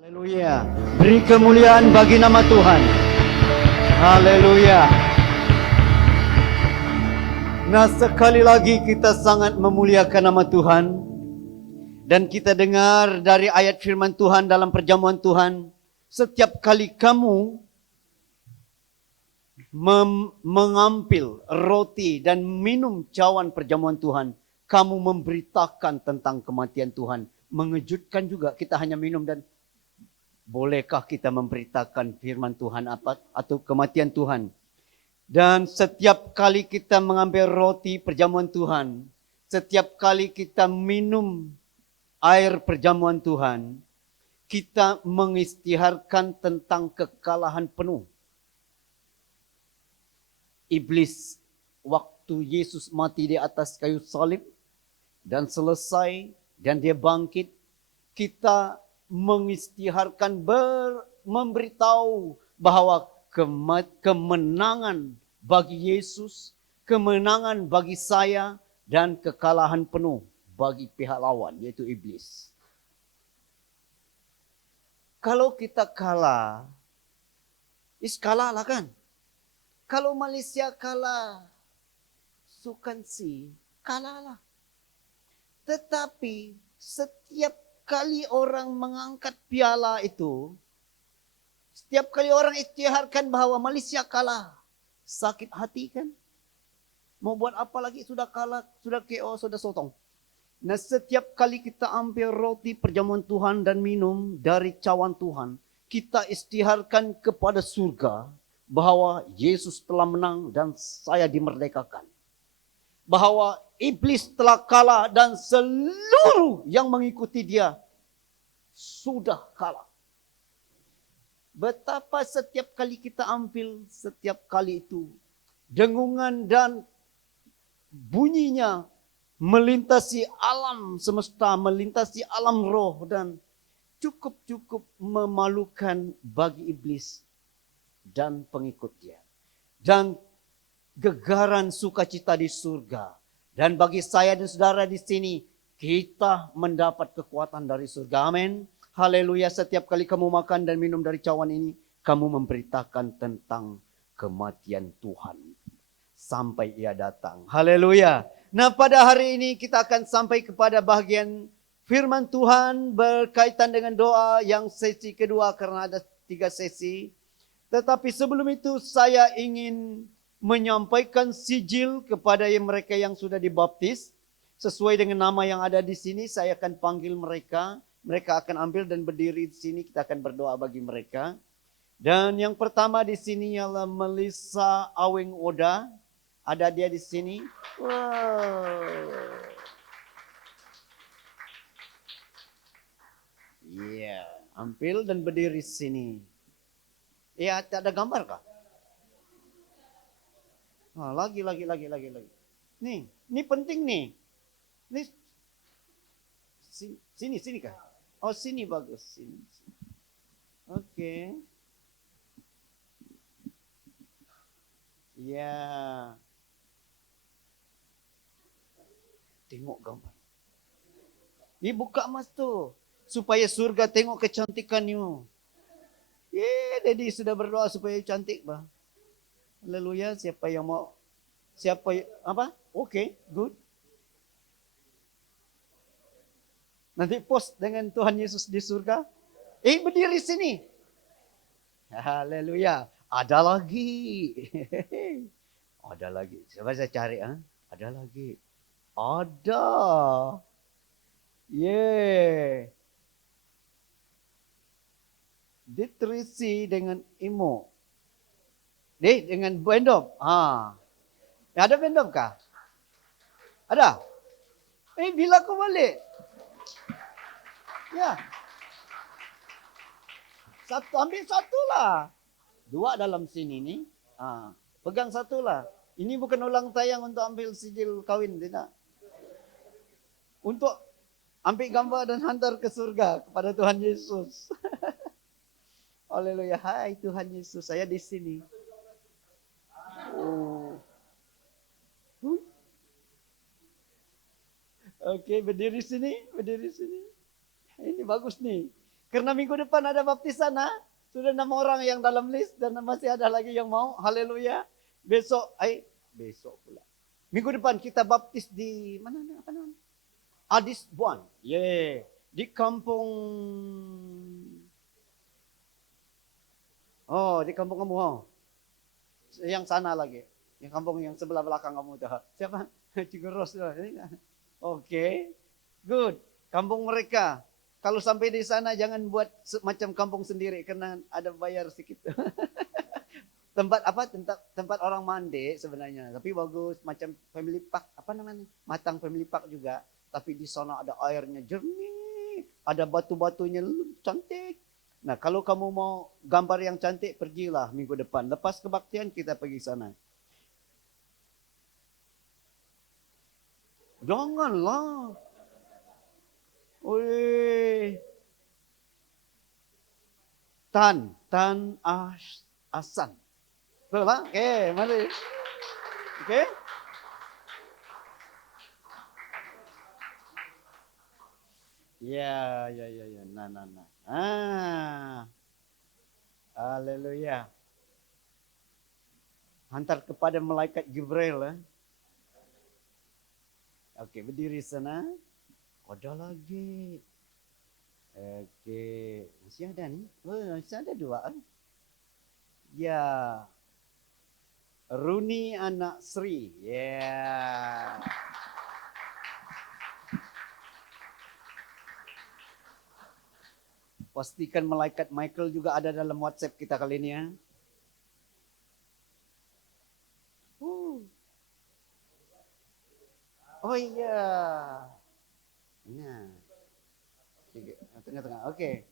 Haleluya. Beri kemuliaan bagi nama Tuhan. Haleluya. Nah, sekali lagi kita sangat memuliakan nama Tuhan. Dan kita dengar dari ayat firman Tuhan dalam perjamuan Tuhan. Setiap kali kamu mengambil roti dan minum cawan perjamuan Tuhan, kamu memberitakan tentang kematian Tuhan. Mengejutkan juga, kita hanya minum dan bolehkah kita memberitakan firman Tuhan apa atau kematian Tuhan? Dan setiap kali kita mengambil roti perjamuan Tuhan, setiap kali kita minum air perjamuan Tuhan, kita mengisytiharkan tentang kekalahan penuh iblis waktu Yesus mati di atas kayu salib dan selesai dan dia bangkit. Kita mengisytiharkan memberitahu bahwa kemenangan bagi Yesus, kemenangan bagi saya, dan kekalahan penuh bagi pihak lawan, yaitu iblis. Kalau kita kalah, kalah lah kan. Kalau Malaysia kalah, Sukansi kalah lah. Tetapi setiap kali orang mengangkat piala itu, setiap kali orang isytiharkan bahwa Malaysia kalah, sakit hati kan? Mau buat apa lagi, sudah kalah, sudah KO, sudah sotong. Nah, setiap kali kita ambil roti perjamuan Tuhan dan minum dari cawan Tuhan, kita isytiharkan kepada surga bahwa Yesus telah menang dan saya dimerdekakan. Bahwa iblis telah kalah dan seluruh yang mengikuti dia sudah kalah. Betapa setiap kali kita ambil, setiap kali itu dengungan dan bunyinya melintasi alam semesta, melintasi alam roh, dan cukup memalukan bagi iblis dan pengikut dia. Dan gegaran sukacita di surga. Dan bagi saya dan saudara di sini, kita mendapat kekuatan dari surga. Amin. Haleluya. Setiap kali kamu makan dan minum dari cawan ini, kamu memberitakan tentang kematian Tuhan sampai ia datang. Haleluya. Nah, pada hari ini kita akan sampai kepada bagian firman Tuhan berkaitan dengan doa yang sesi kedua karena ada 3 sesi. Tetapi sebelum itu saya ingin menyampaikan sijil kepada mereka yang sudah dibaptis. Sesuai dengan nama yang ada di sini, saya akan panggil mereka. Mereka akan ambil dan berdiri di sini, kita akan berdoa bagi mereka. Dan yang pertama di sini ialah Melissa Aweng Oda. Ada dia di sini. Wow. Iya, ambil dan berdiri di sini. Ya, tak ada gambar kah? Nah, lagi. Nih, ini penting nih. Nih, sini kah? Oh, sini bagus. Sini. Oke. Ya. Tengok gambar. Ini buka mas tuh. Supaya surga tengok kecantikannya. Daddy sudah berdoa supaya cantik, bah. Haleluya. Siapa yang mau? Apa? Oke, good. Nanti post dengan Tuhan Yesus di surga. Berdiri sini. Haleluya. Ada lagi. Ada lagi. Coba saya cari. Ada lagi. Ada. Ditrisi dengan Imo. Dengan Bendop. Ada Bendop kah? Ada? Bila kau balik? Ya. Ambil satu lah. 2 dalam sini nih. Pegang satu lah. Ini bukan ulang tayang untuk ambil sijil kawin, tidak. Untuk ambil gambar dan hantar ke surga kepada Tuhan Yesus. Haleluya. Hai Tuhan Yesus, saya di sini. Oke, berdiri sini. Ini bagus nih. Karena minggu depan ada baptis sana. Sudah 6 orang yang dalam list dan masih ada lagi yang mau. Haleluya. Besok pula. Minggu depan kita baptis di mana? Apa namanya? Adis Buan. Di kampung. Di kampung kamu. Yang sana lagi. Yang kampung yang sebelah belakang kamu tuh. Siapa? Cigeros. Oke. Good. Kampung mereka. Kalau sampai di sana jangan buat macam kampung sendiri karena ada bayar sedikit. Tempat orang mandi sebenarnya, tapi bagus macam family park, apa namanya? Matang family park juga, tapi di sana ada airnya jernih, ada batu-batunya cantik. Nah, kalau kamu mau gambar yang cantik, pergilah minggu depan. Lepas kebaktian kita pergi sana. Janganlah. Wih. Tan Asan. Betul Pak? Oke, mari. Oke. Ya. Nah. Haleluya. Hantar kepada malaikat Jibril. Oke, berdiri sana. Ada lagi. Oke, masih ada nih. Masih ada 2. Ya. Runi anak Sri. Ya. Pastikan malaikat Michael juga ada dalam WhatsApp kita kali ini ya. Oh iya. Nah. Tengah-tengah. Oke.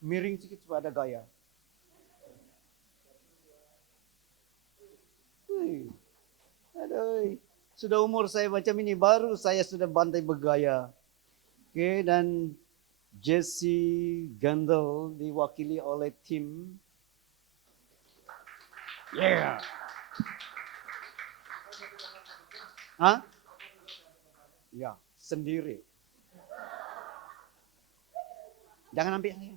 Miring sedikit supaya ada gaya. Aduh. Sudah umur saya macam ini baru saya sudah bantai bergaya. Oke, dan Jesse Gandel diwakili oleh tim. Yeah. Hah? Ya, sendiri. Jangan ambil saya.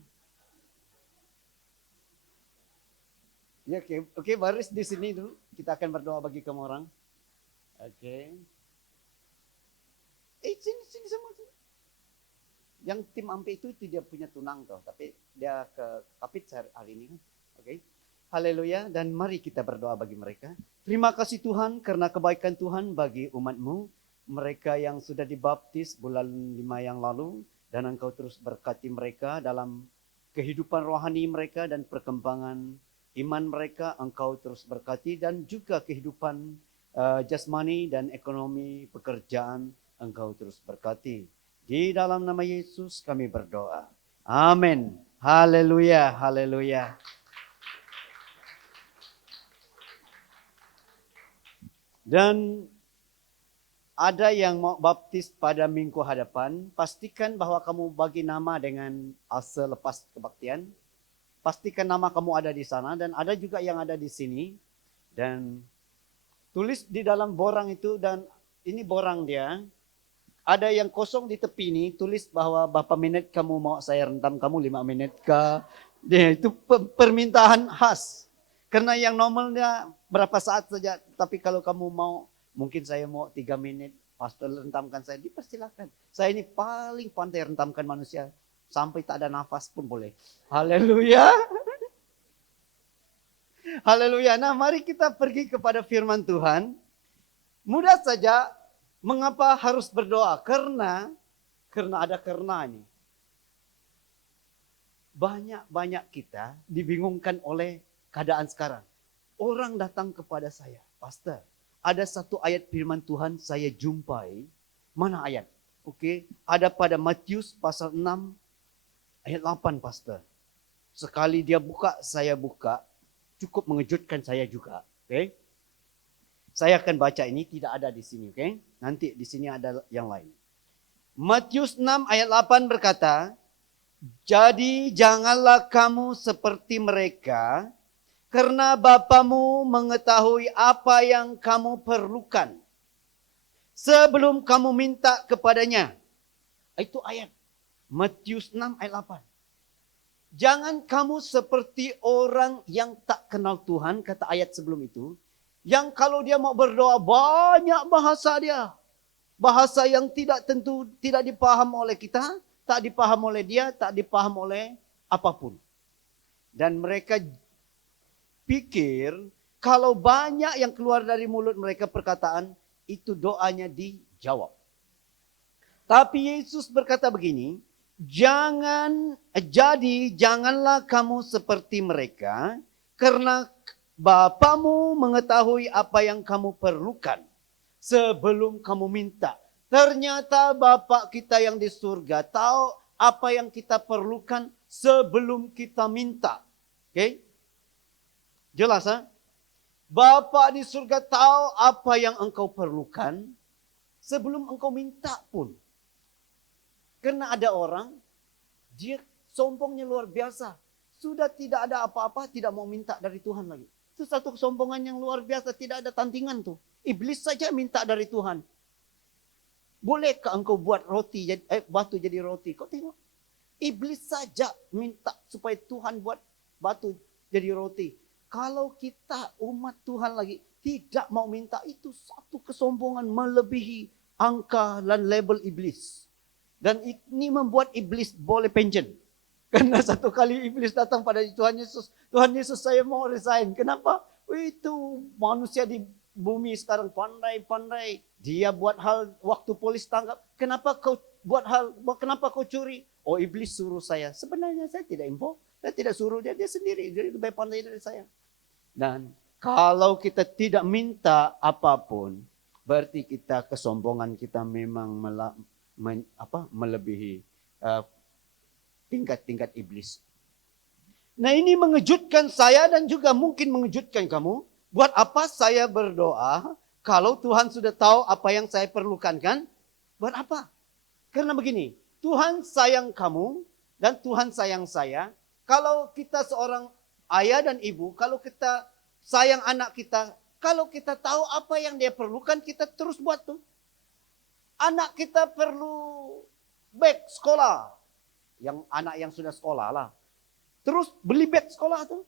Ya, oke, baris di sini dulu. Kita akan berdoa bagi kamu orang. Oke. Sini semua. Yang tim ampe itu dia punya tunang toh, tapi dia ke Kapit hari ini kan. Oke. Haleluya, dan mari kita berdoa bagi mereka. Terima kasih Tuhan karena kebaikan Tuhan bagi umat-Mu, mereka yang sudah dibaptis bulan 5 yang lalu, dan Engkau terus berkati mereka dalam kehidupan rohani mereka dan perkembangan iman mereka. Engkau terus berkati dan juga kehidupan jasmani dan ekonomi pekerjaan Engkau terus berkati. Di dalam nama Yesus kami berdoa. Amin. Haleluya, haleluya. Dan ada yang mau baptis pada minggu hadapan, pastikan bahwa kamu bagi nama dengan asa lepas kebaktian. Pastikan nama kamu ada di sana dan ada juga yang ada di sini. Dan tulis di dalam borang itu, dan ini borang dia. Ada yang kosong di tepi ini, tulis bahwa berapa menit kamu mau saya rentam kamu, 5 menit kah? Itu permintaan khas. Karena yang normalnya berapa saat saja, tapi kalau kamu mau, mungkin saya mau 3 menit, pastor rentamkan saya, dipersilakan. Saya ini paling pandai rentamkan manusia, sampai tak ada nafas pun boleh. Haleluya. Haleluya. Nah, mari kita pergi kepada firman Tuhan. Mudah saja, mengapa harus berdoa? Karena ada karena ini. Banyak kita dibingungkan oleh keadaan sekarang. Orang datang kepada saya, pastor, ada satu ayat firman Tuhan saya jumpai. Mana ayat? Oke, ada pada Matius pasal 6 ayat 8, pastor. Sekali dia buka, saya buka. Cukup mengejutkan saya juga. Oke. Saya akan baca ini, tidak ada di sini, oke? Nanti di sini ada yang lain. Matius 6 ayat 8 berkata, "Jadi janganlah kamu seperti mereka, karena Bapamu mengetahui apa yang kamu perlukan sebelum kamu minta kepadanya." Itu ayat Matius 6 ayat 8. Jangan kamu seperti orang yang tak kenal Tuhan, kata ayat sebelum itu. Yang kalau dia mau berdoa, banyak bahasa dia. Bahasa yang tidak tentu, tidak dipaham oleh kita, tak dipaham oleh dia, tak dipaham oleh apapun. Dan mereka pikir kalau banyak yang keluar dari mulut mereka perkataan, itu doanya dijawab. Tapi Yesus berkata begini, janganlah kamu seperti mereka, karena Bapamu mengetahui apa yang kamu perlukan sebelum kamu minta. Ternyata Bapa kita yang di surga tahu apa yang kita perlukan sebelum kita minta. Oke? Jelas, ha? Bapa di surga tahu apa yang engkau perlukan sebelum engkau minta pun. Karena ada orang, dia sombongnya luar biasa. Sudah tidak ada apa-apa, tidak mau minta dari Tuhan lagi. Itu satu kesombongan yang luar biasa, tidak ada tandingan tuh. Iblis saja minta dari Tuhan. Bolehkah engkau buat batu jadi roti? Kau tengok. Iblis saja minta supaya Tuhan buat batu jadi roti. Kalau kita umat Tuhan lagi tidak mau minta, itu satu kesombongan melebihi angka dan label iblis. Dan ini membuat iblis boleh pension. Karena satu kali iblis datang pada Tuhan Yesus. Tuhan Yesus, saya mau resign. Kenapa? Itu manusia di bumi sekarang pandai-pandai. Dia buat hal waktu polis tangkap. Kenapa kau buat hal? Kenapa kau curi? Oh, iblis suruh saya. Sebenarnya saya tidak info. Saya tidak suruh dia sendiri. Dia lebih pandai dari saya. Dan kalau kita tidak minta apapun, berarti kita kesombongan kita memang melebihi tingkat-tingkat iblis. Nah, ini mengejutkan saya dan juga mungkin mengejutkan kamu. Buat apa saya berdoa kalau Tuhan sudah tahu apa yang saya perlukan, kan? Buat apa? Karena begini, Tuhan sayang kamu dan Tuhan sayang saya. Kalau kita seorang ayah dan ibu, kalau kita sayang anak kita, kalau kita tahu apa yang dia perlukan, kita terus buat tuh. Anak kita perlu beg sekolah. Anak yang sudah sekolah lah. Terus beli beg sekolah tuh.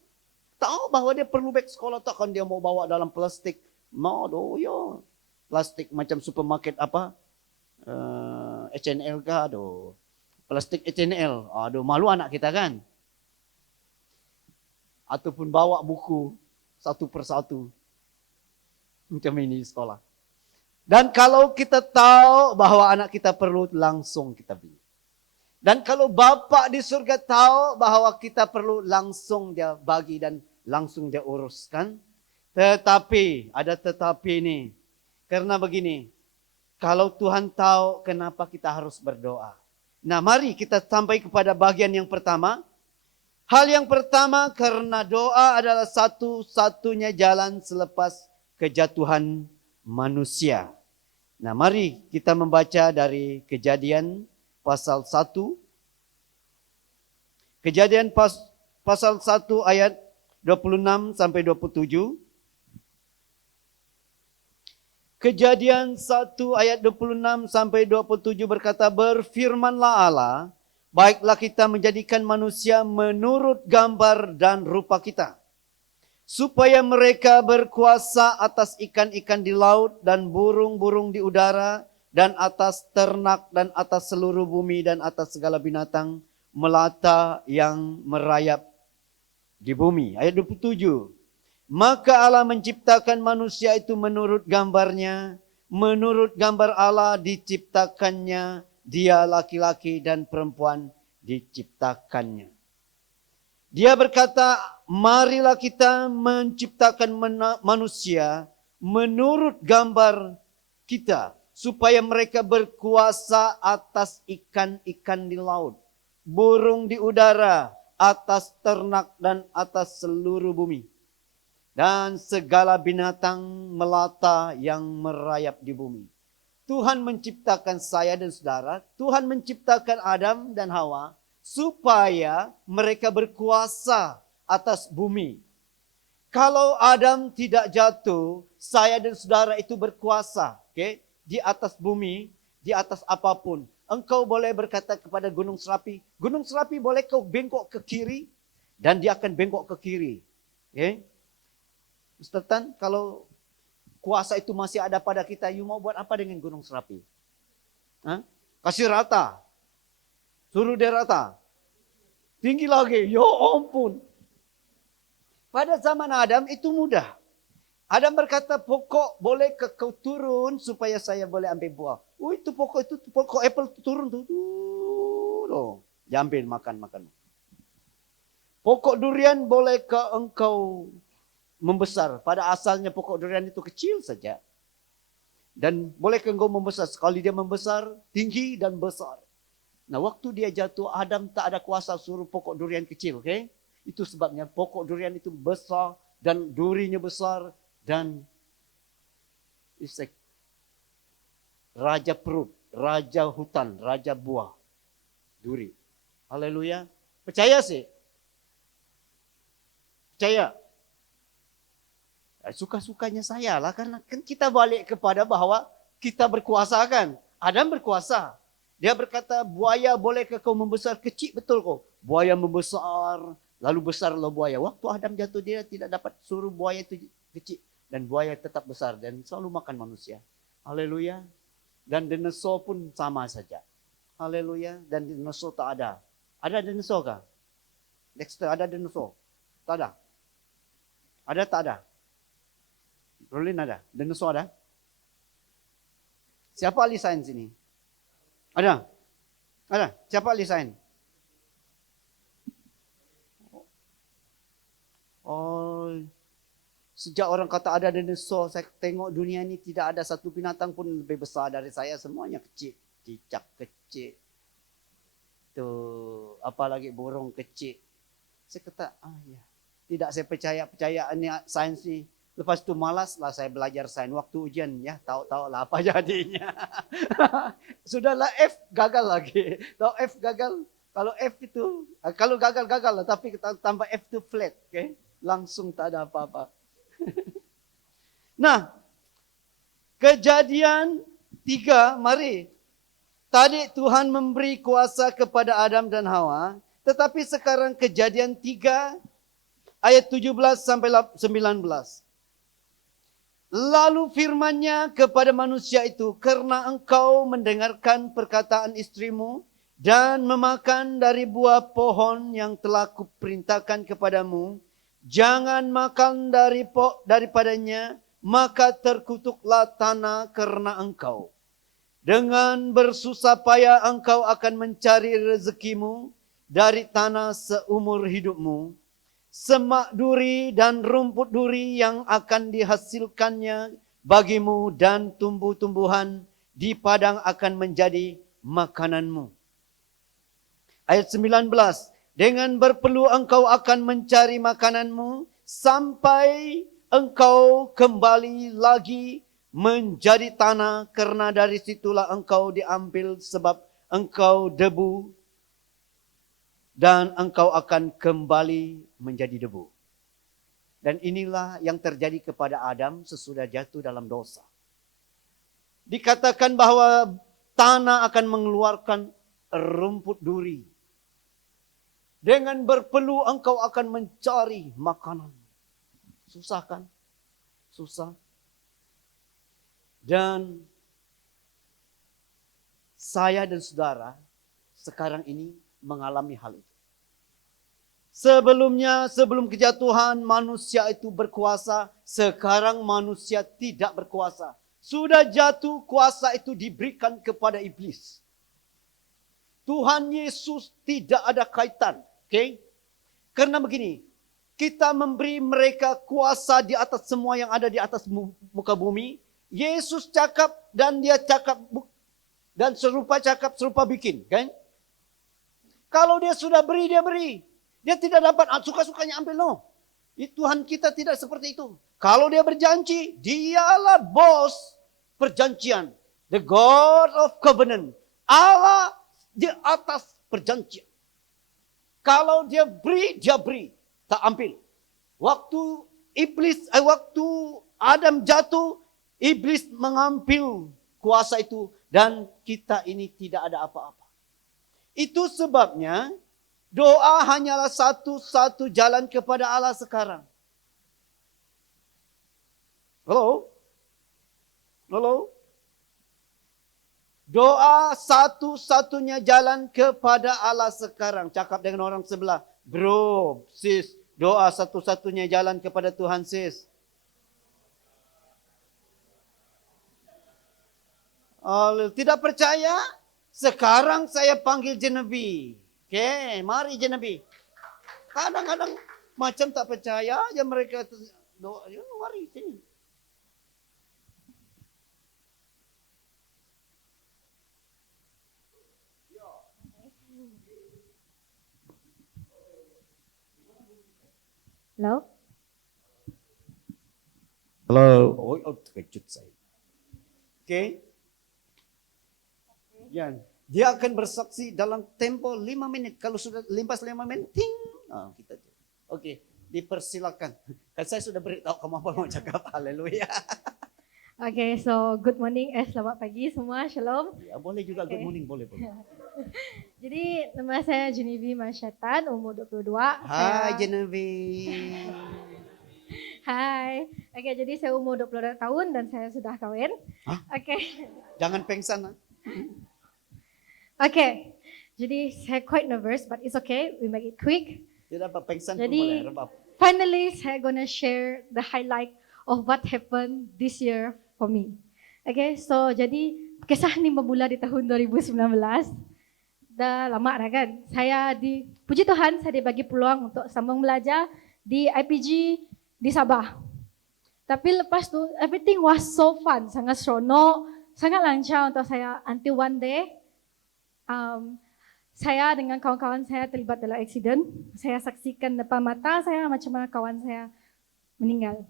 Tahu bahwa dia perlu beg sekolah, takkan dia mau bawa dalam plastik. Mau doyo. Plastik macam supermarket apa? H&L kah? Aduh. Plastik H&L. Aduh, malu anak kita kan? Ataupun bawa buku satu persatu. Macam ini sekolah. Dan kalau kita tahu bahwa anak kita perlu, langsung kita beli. Dan kalau Bapa di surga tahu bahwa kita perlu, langsung dia bagi dan langsung dia uruskan. Tetapi, ada tetapi ini. Karena begini, kalau Tuhan tahu, kenapa kita harus berdoa? Nah, mari kita sampai kepada bagian yang pertama. Hal yang pertama, karena doa adalah satu-satunya jalan selepas kejatuhan manusia. Nah, mari kita membaca dari Kejadian pasal 1. Kejadian pasal 1 ayat 26 sampai 27. Kejadian 1 ayat 26 sampai 27 berkata, berfirmanlah Allah, baiklah kita menjadikan manusia menurut gambar dan rupa kita, supaya mereka berkuasa atas ikan-ikan di laut dan burung-burung di udara, dan atas ternak dan atas seluruh bumi dan atas segala binatang melata yang merayap di bumi. Ayat 27. Maka Allah menciptakan manusia itu menurut gambarnya. Menurut gambar Allah diciptakannya dia, laki-laki dan perempuan diciptakannya. Dia berkata, marilah kita menciptakan manusia menurut gambar kita, supaya mereka berkuasa atas ikan-ikan di laut, burung di udara, atas ternak dan atas seluruh bumi, dan segala binatang melata yang merayap di bumi. Tuhan menciptakan saya dan saudara, Tuhan menciptakan Adam dan Hawa, supaya mereka berkuasa atas bumi. Kalau Adam tidak jatuh, saya dan saudara itu berkuasa, di atas bumi. di atas apapun. Engkau boleh berkata kepada gunung Serapi boleh kau bengkok ke kiri, dan dia akan bengkok ke kiri. Okay? Ustaz Tan, kalau kuasa itu masih ada pada kita, you mau buat apa dengan gunung Serapi? Hah? Kasih rata. Suruh dia rata. Tinggi lagi, ya ampun. Pada zaman Adam itu mudah. Adam berkata, pokok boleh kau turun supaya saya boleh ambil buah. Oh, itu pokok apple turun tuh. Loh, diambil makan. Pokok durian boleh engkau membesar. Pada asalnya pokok durian itu kecil saja. Dan boleh engkau membesar. Sekali dia membesar, tinggi dan besar. Nah, waktu dia jatuh, Adam tak ada kuasa suruh pokok durian kecil. Okay? Itu sebabnya pokok durian itu besar dan durinya besar. Dan raja perut, raja hutan, raja buah, duri. Haleluya. Percaya sih? Percaya? Suka-sukanya saya lah, karena kan kita balik kepada bahwa kita berkuasa kan. Adam berkuasa. Dia berkata, buaya bolehkah kau membesar? Kecil betul kok. Buaya membesar, lalu besarlah buaya. Waktu Adam jatuh, dia tidak dapat suruh buaya itu kecil. Dan buaya tetap besar dan selalu makan manusia. Haleluya. Dan dinosaur pun sama saja. Haleluya. Dan dinosaur tak ada. Ada dinosaur kah? Dexter, ada dinosaur? Tak ada. Ada tak ada? Rolin ada? Dinosaur ada? Siapa ahli sains ini? Ada? Ada? Siapa ahli sains? Oh, sejak orang kata ada dinosaur, saya tengok dunia ini tidak ada satu binatang pun lebih besar dari saya. Semuanya kecil. Cicak kecil. Tuh, apalagi burung kecil. Saya kata, ya. Tidak saya percaya ini sains ni. Lepas itu malaslah saya belajar sains. Waktu ujian, ya tahu lah apa jadinya. Sudahlah F gagal lagi. Tahu F gagal? Kalau F itu, kalau gagal lah. Tapi kita tambah F itu flat. Okay? Langsung tak ada apa-apa. Nah, Kejadian 3, mari. Tadi Tuhan memberi kuasa kepada Adam dan Hawa, tetapi sekarang Kejadian 3 ayat 17 sampai 19. Lalu firman-Nya kepada manusia itu, karena engkau mendengarkan perkataan istrimu dan memakan dari buah pohon yang telah kuperintahkan kepadamu, jangan makan daripadanya, maka terkutuklah tanah karena engkau. Dengan bersusah payah engkau akan mencari rezekimu dari tanah seumur hidupmu. Semak duri dan rumput duri yang akan dihasilkannya bagimu dan tumbuh-tumbuhan di padang akan menjadi makananmu. Ayat 19. Dengan berpeluh engkau akan mencari makananmu sampai engkau kembali lagi menjadi tanah, karena dari situlah engkau diambil, sebab engkau debu dan engkau akan kembali menjadi debu. Dan inilah yang terjadi kepada Adam sesudah jatuh dalam dosa. Dikatakan bahwa tanah akan mengeluarkan rumput duri. Dengan berpeluh engkau akan mencari makanan. Susah kan? Susah. Dan saya dan saudara sekarang ini mengalami hal itu. Sebelumnya, sebelum kejatuhan, manusia itu berkuasa. Sekarang manusia tidak berkuasa. Sudah jatuh, kuasa itu diberikan kepada iblis. Tuhan Yesus tidak ada kaitan. Okay? Karena begini, kita memberi mereka kuasa di atas semua yang ada di atas muka bumi. Yesus cakap dan dia cakap dan serupa cakap, serupa bikin. Kan? Kalau dia sudah beri, dia beri. Dia tidak dapat suka-sukanya ambil. No. Tuhan kita tidak seperti itu. Kalau dia berjanji, dialah bos perjanjian. The God of covenant. Allah di atas perjanjian. Kalau dia beri, tak ambil. Waktu Adam jatuh, iblis mengambil kuasa itu dan kita ini tidak ada apa-apa. Itu sebabnya doa hanyalah satu-satu jalan kepada Allah sekarang. Halo? Halo? Doa satu-satunya jalan kepada Allah sekarang. Cakap dengan orang sebelah. Bro, sis, doa satu-satunya jalan kepada Tuhan, sis. Tidak percaya? Sekarang saya panggil Genevieve. Oke, mari Genevieve. Kadang-kadang macam tak percaya aja mereka doa. Mari sini. Hello? Halo. Oh, terkejut saya. Oke. Yan. Dia akan bersaksi dalam tempo 5 menit. Kalau sudah limpas 5 menit, ting. Kita. Oke, dipersilakan. Kan saya sudah beritahu kamu apa mau cakap. Haleluya. Okay, so good morning, selamat pagi semua, shalom. Ya, boleh juga good morning, boleh. Jadi nama saya Genevieve Mansyatan, umur 22. Hai Genevieve. Hai. Okay, jadi saya umur 22 tahun dan saya sudah kawin. Hah? Okay. Jangan pengsan. Okay. Jadi saya quite nervous, but it's okay, we make it quick. Tidak apa pengsan pun Jadi boleh. finally saya gonna share the highlight of what happened this year for me. Okay, so jadi kisah ni bermula di tahun 2019. Dah lama dah kan. Puji Tuhan saya dibagi peluang untuk sambung belajar di IPG di Sabah. Tapi lepas tu everything was so fun, sangat seronok, sangat lancar untuk saya until one day saya dengan kawan-kawan saya terlibat dalam aksiden. Saya saksikan depan mata saya macam mana kawan saya meninggal.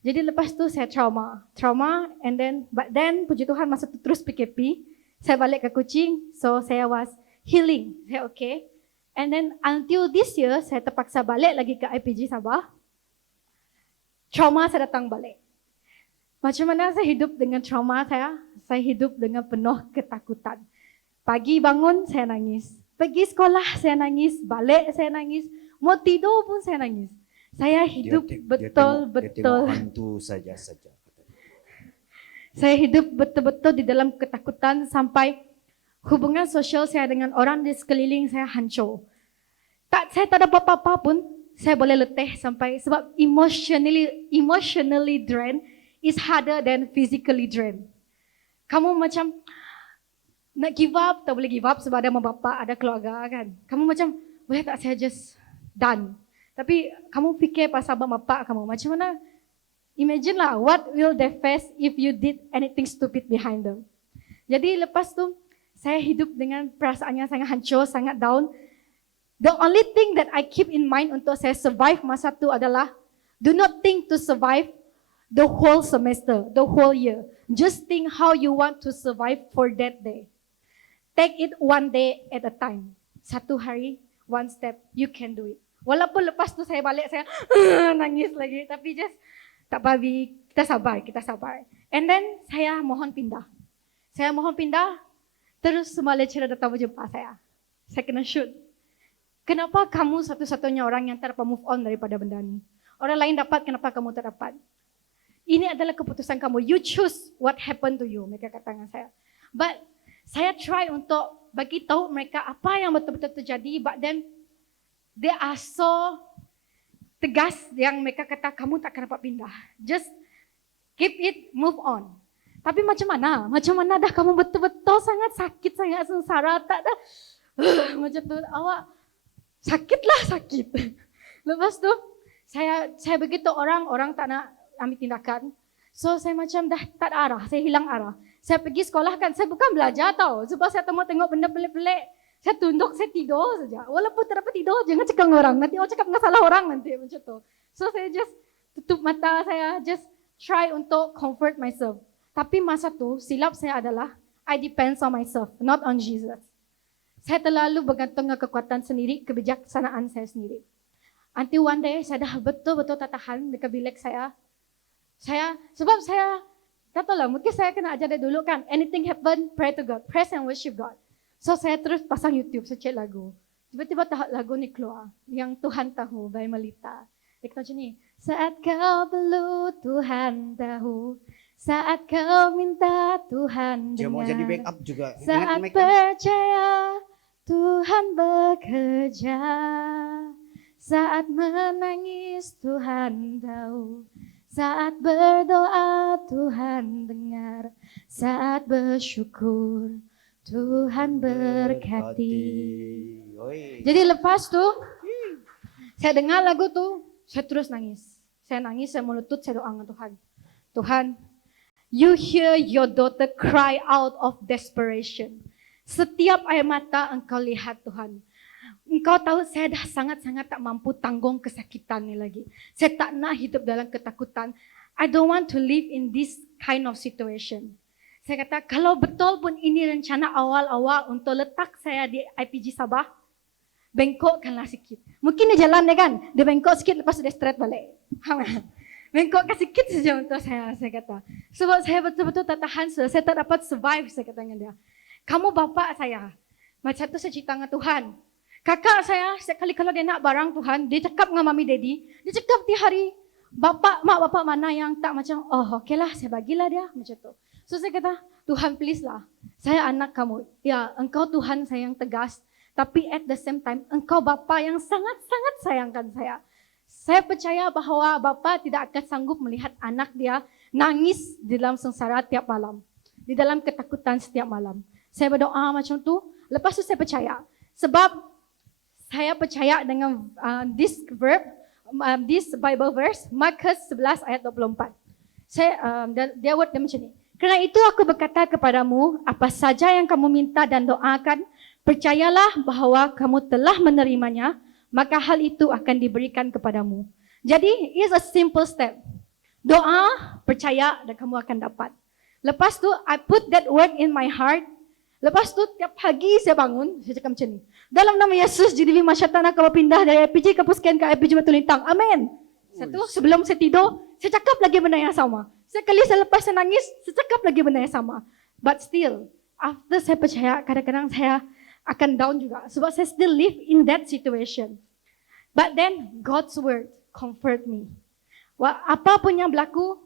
Jadi lepas tu saya trauma, and then puji Tuhan masa tu terus PKP, saya balik ke Kuching, so saya was healing, saya okay. And then until this year, saya terpaksa balik lagi ke IPG Sabah. Trauma saya datang balik. Macam mana saya hidup dengan trauma saya hidup dengan penuh ketakutan. Pagi bangun saya nangis, pergi sekolah saya nangis, balik saya nangis, mau tidur pun saya nangis. Saya hidup betul-betul hantu saja. Saya hidup betul-betul di dalam ketakutan sampai hubungan sosial saya dengan orang di sekeliling saya hancur. Saya tak ada apa-apa pun, saya boleh letih sampai sebab emotionally drained is harder than physically drained. Kamu macam nak give up, tak boleh give up sebab ada mak bapak, ada keluarga kan. Kamu macam boleh tak saya just done. Tapi kamu fikir pasal bapak kamu, macam mana? Imagine lah, what will they face if you did anything stupid behind them? Jadi lepas tu, saya hidup dengan perasaan yang sangat hancur, sangat down. The only thing that I keep in mind untuk saya survive masa tu adalah, do not think to survive the whole semester, the whole year. Just think how you want to survive for that day. Take it one day at a time. Satu hari, one step, you can do it. Walaupun lepas tu saya balik, saya nangis lagi. Tapi just tak babi, kita sabar. And then saya mohon pindah. Terus semua lecturer datang berjumpa saya. Saya kena shoot. Kenapa kamu satu-satunya orang yang tak dapat move on daripada benda ni? Orang lain dapat, kenapa kamu tak dapat? Ini adalah keputusan kamu. You choose what happened to you. Mereka kata dengan saya. But saya try untuk bagi tahu mereka apa yang betul-betul terjadi. But then they are so tegas yang mereka kata kamu tak akan dapat pindah. Just keep it, move on. Tapi macam mana dah kamu betul-betul sangat sakit, sangat sengsara, tak ada macam tu awak sakit. Lepas tu saya begitu orang tak nak ambil tindakan. So saya macam dah tak ada arah, saya hilang arah. Saya pergi sekolah kan, saya bukan belajar tau. Sebab saya mau tengok benda pelik-pelik. Saya tunduk, saya tidur saja. Walaupun tak dapat tidur, jangan cakap dengan orang. Nanti orang cakap dengan salah orang nanti macam tu. So saya just tutup mata, saya just try untuk comfort myself. Tapi masa tu silap saya adalah I depends on myself, not on Jesus. Saya terlalu bergantung dengan kekuatan sendiri, kebijaksanaan saya sendiri. Until one day saya dah betul-betul tak tahan dekat bilik saya. Sebab saya Tak tahu lah, mungkin saya kena ajar dari dulu kan. Anything happen, pray to God. Praise and worship God. So saya terus pasang YouTube, saya cek lagu. Tiba-tiba lagu ni keluar. Yang Tuhan Tahu, by Melita. Dia kata macam ni. Saat kau perlu Tuhan tahu. Saat kau minta Tuhan Dia mau dengar. jadi backup juga. Saat Ingat, Mike, kan? percaya Tuhan bekerja. Saat menangis Tuhan tahu. Saat berdoa Tuhan dengar. Saat bersyukur Tuhan berkati. Oi. Jadi lepas tu saya dengar lagu tu, saya terus nangis. Saya nangis, saya melutut, saya doa dengan Tuhan. Tuhan, you hear your daughter cry out of desperation. Setiap air mata Engkau lihat Tuhan. Engkau tahu saya dah sangat-sangat tak mampu tanggung kesakitan ni lagi. Saya tak nak hidup dalam ketakutan. I don't want to live in this kind of situation. Saya kata, kalau betul pun ini rencana awal-awal untuk letak saya di IPG Sabah, bengkokkanlah sikit. Mungkin dia jalan dia kan, dia bengkok sikit lepas dia straight balik. Bengkokkan sikit saja untuk saya kata. Sebab saya betul-betul tak tahan, saya tak dapat survive, saya kata dengan dia. Kamu bapa saya. Macam tu saya cerita dengan Tuhan. Kakak saya, sekali kalau dia nak barang Tuhan, dia cakap dengan mami daddy, dia cakap tiap hari, mak bapak mana yang tak macam, oh okeylah saya bagilah dia, macam tu. So saya kata, Tuhan please lah, saya anak kamu. Ya, Engkau Tuhan saya yang tegas, tapi at the same time, Engkau bapa yang sangat-sangat sayangkan saya. Saya percaya bahawa bapa tidak akan sanggup melihat anak dia nangis di dalam sengsara tiap malam. Di dalam ketakutan setiap malam. Saya berdoa macam tu, lepas tu saya percaya. Sebab saya percaya dengan this Bible verse, Markus 11 ayat 24. Dia word dia macam ni. Kerana itu aku berkata kepadamu, apa saja yang kamu minta dan doakan, percayalah bahawa kamu telah menerimanya, maka hal itu akan diberikan kepadamu. Jadi, it's a simple step. Doa, percaya dan kamu akan dapat. Lepas tu, I put that word in my heart. Lepas tu, tiap pagi saya bangun, saya cakap macam ni. Dalam nama Yesus, JDB Masyatan akan berpindah dari IPG ke Pusken ke IPG Batu Lintang. Amin. Satu, sebelum saya tidur, saya cakap lagi benda yang sama. Sekali saya lepas saya nangis, saya cakap lagi benda yang sama. But still, after saya percaya, kadang-kadang saya akan down juga. Sebab saya still live in that situation. But then, God's word comfort me. Apa pun yang berlaku,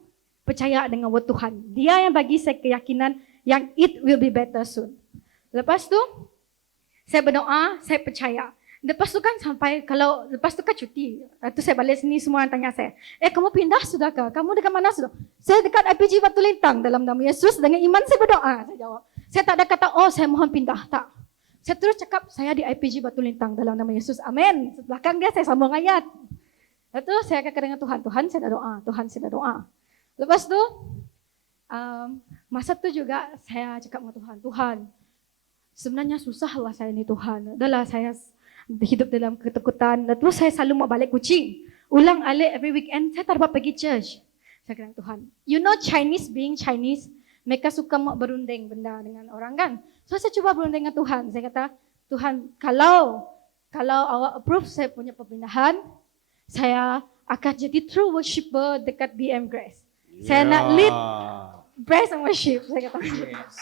percaya dengan word Tuhan. Dia yang bagi saya keyakinan yang it will be better soon. Lepas tu, saya berdoa, saya percaya. Lepas tu kan lepas tu kan cuti. Tu saya balik sini, semua orang tanya saya, kamu pindah sudah ke? Kamu dekat mana sudah? Saya dekat IPG Batu Lintang dalam nama Yesus. Dengan iman saya berdoa, saya jawab. Saya tak ada kata, saya mohon pindah. Tak. Saya terus cakap, saya di IPG Batu Lintang dalam nama Yesus. Amin. Belakang dia saya sambung ayat. Lepas tu saya kata dengan Tuhan, Tuhan saya dah doa. Tuhan saya dah doa. Lepas tu, masa tu juga saya cakap dengan Tuhan, Tuhan, sebenarnya susahlah saya ni Tuhan. Adalah saya hidup dalam ketakutan. Dan terus saya selalu mau balik Kuching. Ulang alik every weekend, saya tak dapat pergi church. Saya kata Tuhan, you know Chinese being Chinese, mereka suka mau berunding benda dengan orang kan. So saya cuba berunding dengan Tuhan. Saya kata, Tuhan, kalau awak approve saya punya perpindahan, saya akan jadi true worshipper dekat BM Grace. Saya nak lead praise and worship. Saya kata. Yes.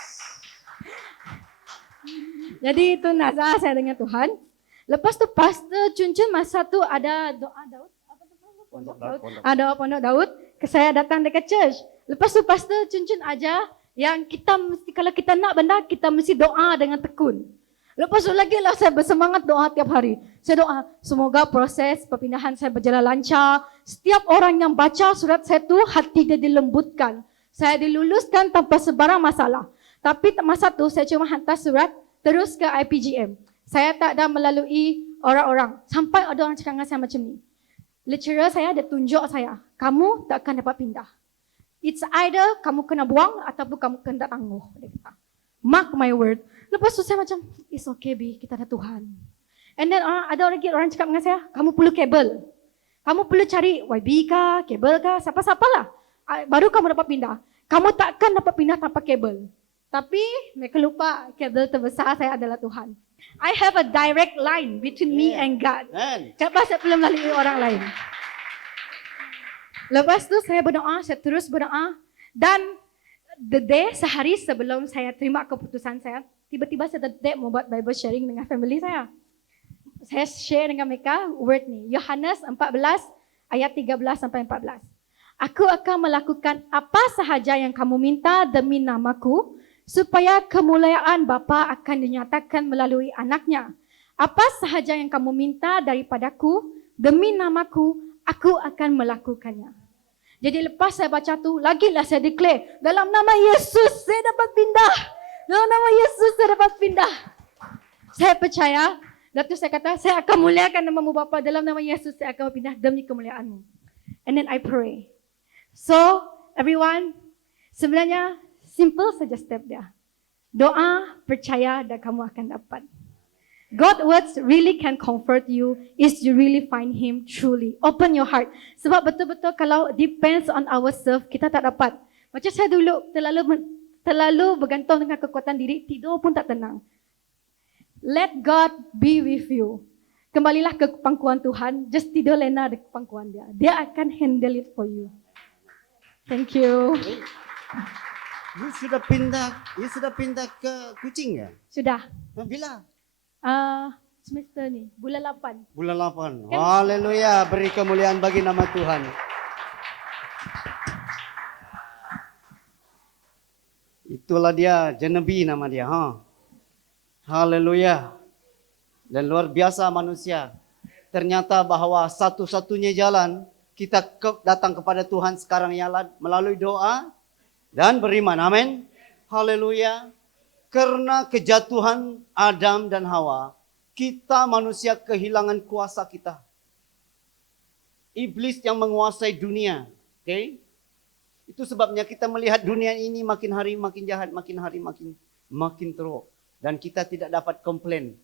Jadi itu nazar saya dengan Tuhan. Lepas tu Pastor Cun masa tu ada doa Daud. Apa tu? Pondok Daud. Ada Pondok Daud. Saya datang dekat church. Lepas tu Pastor Cun ajar yang kita mesti, kalau kita nak benda, kita mesti doa dengan tekun. Lepas tu lagi lah saya bersemangat doa tiap hari. Saya doa, semoga proses perpindahan saya berjalan lancar. Setiap orang yang baca surat saya tu, hati dia dilembutkan. Saya diluluskan tanpa sebarang masalah. Tapi masa tu saya cuma hantar surat terus ke IPGM. Saya tak ada melalui orang-orang. Sampai ada orang cakap dengan saya macam ni. Lecturer saya dia tunjuk saya, kamu tak akan dapat pindah. It's either kamu kena buang ataupun kamu kena tangguh. Dia kata. Mark my word. Lepas tu saya macam, it's okay Bi, kita ada Tuhan. And then ada lagi orang cakap dengan saya, kamu perlu kabel. Kamu perlu cari YB kah, kabel kah, siapa-siapa lah. Baru kamu dapat pindah. Kamu takkan dapat pindah tanpa kabel. Tapi mereka lupa kabel terbesar saya adalah Tuhan. I have a direct line between me and God. Kenapa saya perlu melalui orang lain? Lepas tu saya berdoa, saya terus berdoa. Dan the day sehari sebelum saya terima keputusan saya, tiba-tiba saya terdetik mau buat Bible sharing dengan family saya. Saya share dengan mereka word ni, Yohanes 14 ayat 13 sampai 14. Aku akan melakukan apa sahaja yang kamu minta demi namaku, supaya kemuliaan Bapa akan dinyatakan melalui anaknya. Apa sahaja yang kamu minta daripadaku demi namaku, aku akan melakukannya. Jadi lepas saya baca tu, lagilah saya declare, dalam nama Yesus saya dapat pindah. Dalam nama Yesus saya dapat pindah. Saya percaya, dan tu saya kata, saya akan muliakan namamu Bapa, dalam nama Yesus saya akan pindah demi kemuliaanmu. And then I pray. So, everyone, sebenarnya simple saja step dia. Doa, percaya dan kamu akan dapat. God words really can comfort you is you really find Him truly. Open your heart. Sebab betul-betul kalau depends on ourselves, kita tak dapat. Macam saya dulu terlalu bergantung dengan kekuatan diri, tidur pun tak tenang. Let God be with you. Kembalilah ke pangkuan Tuhan, just tidur lena di pangkuan Dia. Dia akan handle it for you. Thank you. You sudah pindah ke Kuching ya? Sudah. Bila? Semester ni, bulan 8. Bulan 8. Haleluya, beri kemuliaan bagi nama Tuhan. Itulah dia, Genevieve nama dia. Haleluya. Dan luar biasa manusia. Ternyata bahwa satu-satunya jalan kita datang kepada Tuhan sekarang ialah melalui doa dan beriman. Amin. Haleluya. Karena kejatuhan Adam dan Hawa, kita manusia kehilangan kuasa kita. Iblis yang menguasai dunia. Okay? Itu sebabnya kita melihat dunia ini makin hari makin jahat, makin hari makin teruk. Dan kita tidak dapat komplain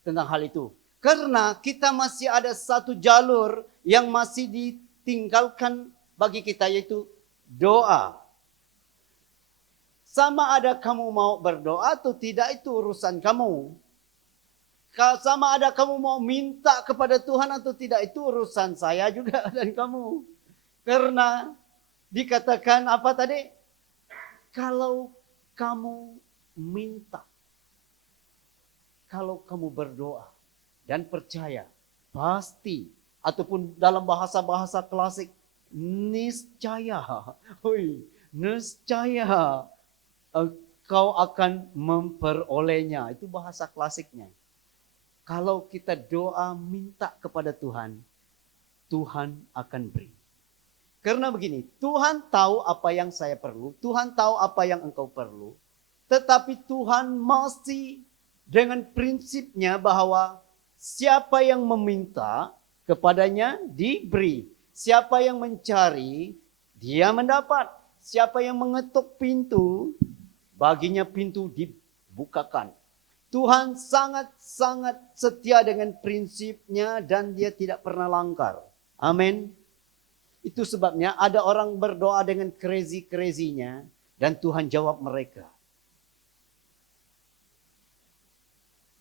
tentang hal itu. Karena kita masih ada satu jalur yang masih ditinggalkan bagi kita, yaitu doa. Sama ada kamu mau berdoa atau tidak, itu urusan kamu. Sama ada kamu mau minta kepada Tuhan atau tidak, itu urusan saya juga dan kamu. Karena dikatakan apa tadi? Kalau kamu minta, kalau kamu berdoa dan percaya, pasti, ataupun dalam bahasa-bahasa klasik, niscaya. Niscaya engkau akan memperolehnya. Itu bahasa klasiknya. Kalau kita doa minta kepada Tuhan, Tuhan akan beri. Karena begini, Tuhan tahu apa yang saya perlu, Tuhan tahu apa yang engkau perlu, tetapi Tuhan masih dengan prinsipnya bahwa siapa yang meminta kepadanya diberi. Siapa yang mencari, dia mendapat. Siapa yang mengetuk pintu, baginya pintu dibukakan. Tuhan sangat-sangat setia dengan prinsipnya dan dia tidak pernah langgar. Amin. Itu sebabnya ada orang berdoa dengan crazy-crazy-nya dan Tuhan jawab mereka.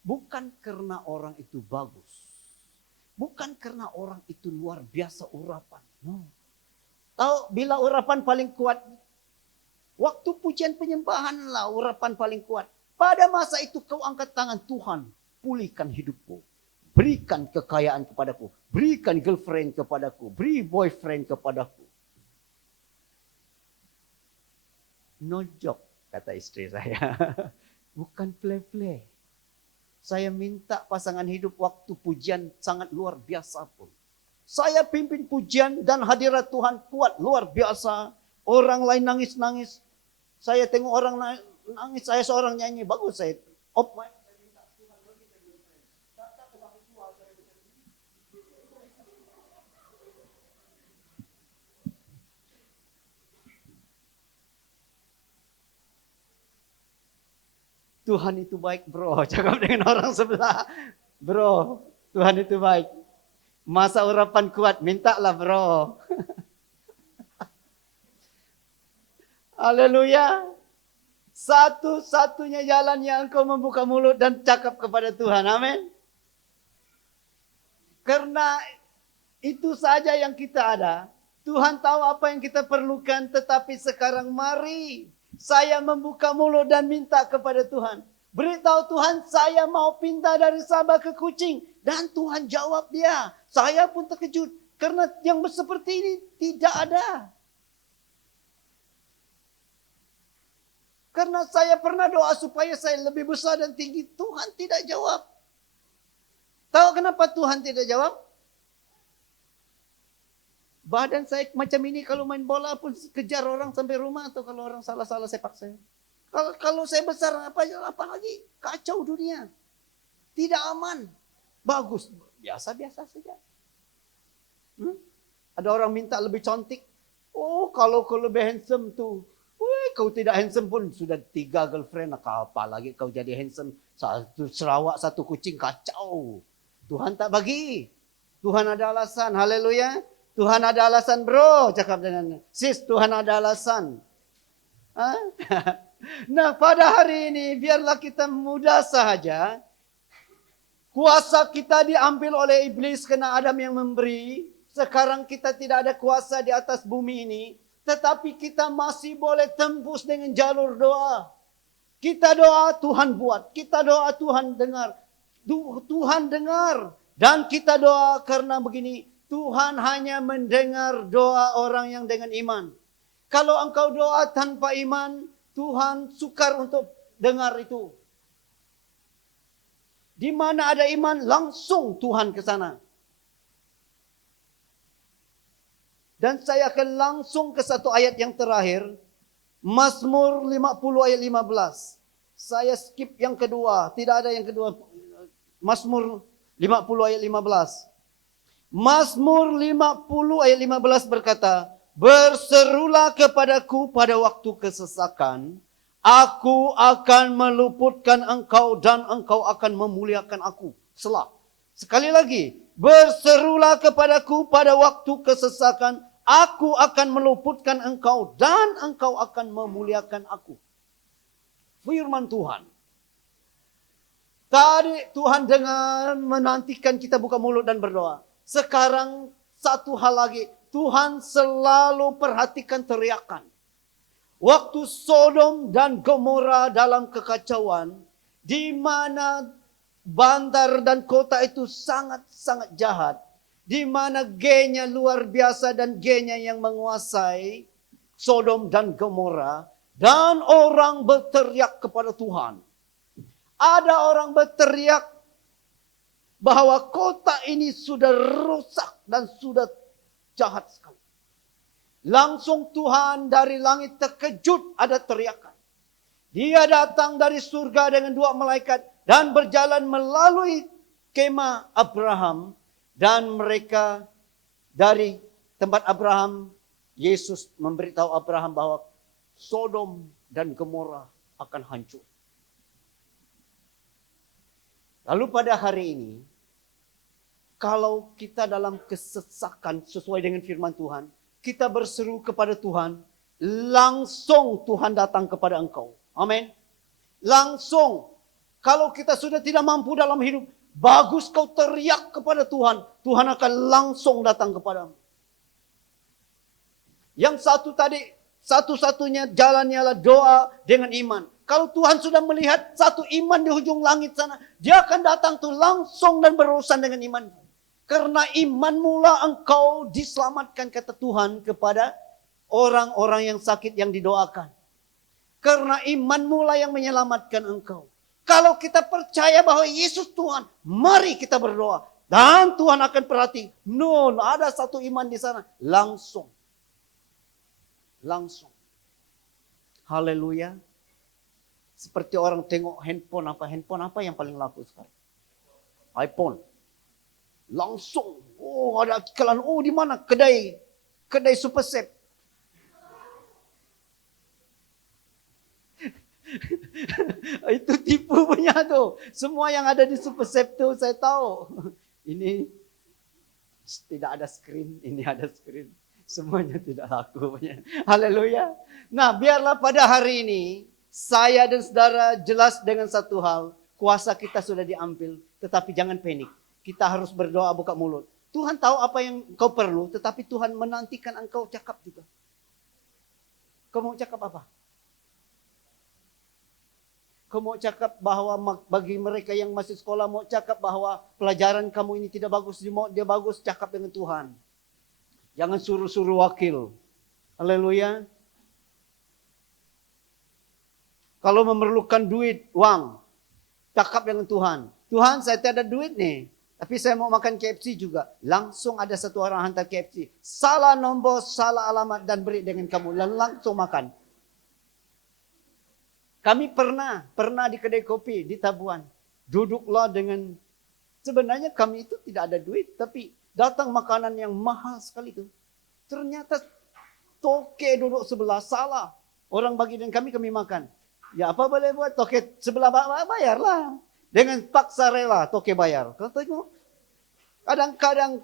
Bukan karena orang itu bagus. Bukan karena orang itu luar biasa urapan. No. Tahu bila urapan paling kuat? Waktu pujian penyembahan lah urapan paling kuat. Pada masa itu kau angkat tangan, Tuhan pulihkan hidupku. Berikan kekayaan kepadaku. Berikan girlfriend kepadaku. Beri boyfriend kepadaku. No joke, kata istri saya. Bukan play-play. Saya minta pasangan hidup waktu pujian sangat luar biasa pun. Saya pimpin pujian dan hadirat Tuhan kuat luar biasa. Orang lain nangis-nangis. Saya tengok orang nangis, saya seorang nyanyi bagus. Saya op mic. Tuhan itu baik bro, cakap dengan orang sebelah. Bro, Tuhan itu baik. Masa urapan kuat, mintalah bro. Haleluya. Satu-satunya jalan yang engkau membuka mulut dan cakap kepada Tuhan. Amin. Karena itu saja yang kita ada. Tuhan tahu apa yang kita perlukan, tetapi sekarang mari Saya membuka mulut dan minta kepada Tuhan. Beritahu Tuhan, saya mau pindah dari Sabah ke Kuching. Dan Tuhan jawab dia. Saya pun terkejut. Karena yang seperti ini tidak ada. Karena saya pernah doa supaya saya lebih besar dan tinggi. Tuhan tidak jawab. Tahu kenapa Tuhan tidak jawab? Badan saya macam ini kalau main bola pun kejar orang sampai rumah. Atau kalau orang salah-salah sepak saya. Kalau saya besar apa lagi? Kacau dunia. Tidak aman. Bagus. Biasa-biasa saja. Ada orang minta lebih cantik. Oh, kalau kau lebih handsome tuh. Wih, kau tidak handsome pun sudah 3 girlfriend. Apa lagi kau jadi handsome. Satu Sarawak, satu Kuching. Kacau. Tuhan tak bagi. Tuhan ada alasan. Haleluya. Tuhan ada alasan, bro. Cakap dengan sis, Tuhan ada alasan. Nah, pada hari ini biarlah kita mudah saja. Kuasa kita diambil oleh iblis karena Adam yang memberi. Sekarang kita tidak ada kuasa di atas bumi ini. Tetapi kita masih boleh tembus dengan jalur doa. Kita doa, Tuhan buat. Kita doa, Tuhan dengar. Tuhan dengar. Dan kita doa karena begini. Tuhan hanya mendengar doa orang yang dengan iman. Kalau engkau doa tanpa iman, Tuhan sukar untuk dengar itu. Di mana ada iman, langsung Tuhan ke sana. Dan saya akan langsung ke satu ayat yang terakhir. Mazmur 50 ayat 15. Saya skip yang kedua. Tidak ada yang kedua. Mazmur 50 ayat 15. Mazmur 50 ayat 15 berkata, berserulah kepadaku pada waktu kesesakan, aku akan meluputkan engkau dan engkau akan memuliakan aku. Selah. Sekali lagi, berserulah kepadaku pada waktu kesesakan, aku akan meluputkan engkau dan engkau akan memuliakan aku. Firman Tuhan. Tadi Tuhan dengan menantikan kita buka mulut dan berdoa. Sekarang satu hal lagi. Tuhan selalu perhatikan teriakan. Waktu Sodom dan Gomora dalam kekacauan. Di mana bandar dan kota itu sangat-sangat jahat. Di mana gengnya luar biasa dan gengnya yang menguasai Sodom dan Gomora. Dan orang berteriak kepada Tuhan. Ada orang berteriak bahwa kota ini sudah rusak dan sudah jahat sekali. Langsung Tuhan dari langit terkejut ada teriakan. Dia datang dari surga dengan 2 malaikat dan berjalan melalui kemah Abraham. Dan mereka dari tempat Abraham, Yesus memberitahu Abraham bahwa Sodom dan Gomora akan hancur. Lalu pada hari ini, kalau kita dalam kesesakan sesuai dengan firman Tuhan, kita berseru kepada Tuhan, langsung Tuhan datang kepada engkau. Amin. Langsung. Kalau kita sudah tidak mampu dalam hidup, bagus kau teriak kepada Tuhan. Tuhan akan langsung datang kepadamu. Yang satu tadi, satu-satunya jalannya adalah doa dengan iman. Kalau Tuhan sudah melihat satu iman di ujung langit sana, dia akan datang tuh langsung dan berurusan dengan iman. Karena iman mula engkau diselamatkan, kata Tuhan kepada orang-orang yang sakit yang didoakan. Karena iman mula yang menyelamatkan engkau. Kalau kita percaya bahwa Yesus Tuhan, mari kita berdoa. Dan Tuhan akan perhati. No, ada satu iman di sana. Langsung. Haleluya. Seperti orang tengok handphone apa yang paling laku sekarang? iPhone. Langsung. Oh, ada iklan. Oh, di mana? Kedai Super Set. Itu tipu punya tuh. Semua yang ada di Super Set tuh saya tahu. Ini tidak ada screen, ini ada screen. Semuanya tidak laku punya. Haleluya. Nah, biarlah pada hari ini saya dan saudara jelas dengan satu hal. Kuasa kita sudah diambil. Tetapi jangan panik. Kita harus berdoa buka mulut. Tuhan tahu apa yang kau perlu. Tetapi Tuhan menantikan engkau cakap juga. Kau mau cakap apa? Kau mau cakap bahwa bagi mereka yang masih sekolah, mau cakap bahwa pelajaran kamu ini tidak bagus, dia bagus, cakap dengan Tuhan. Jangan suruh-suruh wakil. Haleluya. Kalau memerlukan duit, uang, cakap dengan Tuhan. Tuhan, saya tidak ada duit nih, tapi saya mau makan KFC juga. Langsung ada satu orang hantar KFC. Salah nombor, salah alamat dan beri dengan kamu. Dan langsung makan. Kami pernah di kedai kopi di Tabuan. Duduklah dengan, sebenarnya kami itu tidak ada duit, tapi datang makanan yang mahal sekali itu. Ternyata toke duduk sebelah, salah. Orang bagi dengan kami makan. Ya apa boleh buat, toke sebelah bayarlah. Dengan paksa rela toke bayar. Kau tengok, kadang-kadang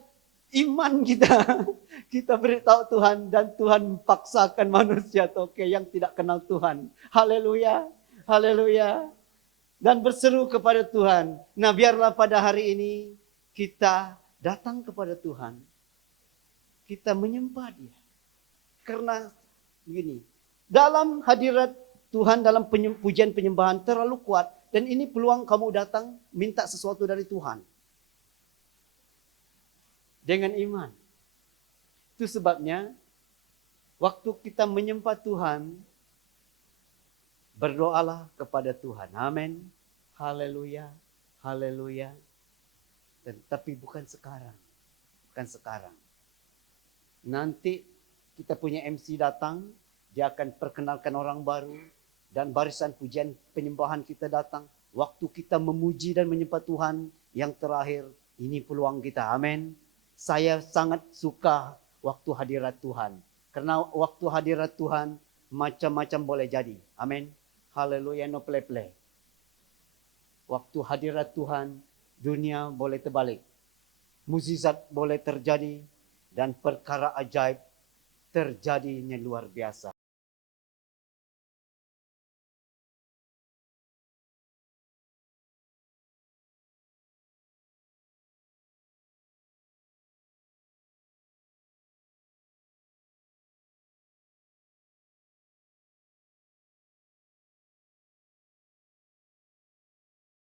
iman kita beritahu Tuhan dan Tuhan paksakan manusia toke yang tidak kenal Tuhan. Haleluya, haleluya. Dan berseru kepada Tuhan. Nah biarlah pada hari ini kita datang kepada Tuhan. Kita menyembah Dia. Karena begini, dalam hadirat Tuhan, dalam pujian penyembahan terlalu kuat. Dan ini peluang kamu datang minta sesuatu dari Tuhan. Dengan iman. Itu sebabnya waktu kita menyembah Tuhan, berdoalah kepada Tuhan. Amin. Haleluya. Haleluya. Tapi bukan sekarang. Bukan sekarang. Nanti kita punya MC datang, dia akan perkenalkan orang baru. Dan barisan pujian penyembahan kita datang. Waktu kita memuji dan menyembah Tuhan, yang terakhir, ini peluang kita. Amin. Saya sangat suka waktu hadirat Tuhan. Karena waktu hadirat Tuhan, macam-macam boleh jadi. Amin. Haleluya, no play-play. Waktu hadirat Tuhan, dunia boleh terbalik. Mukjizat boleh terjadi. Dan perkara ajaib terjadinya luar biasa.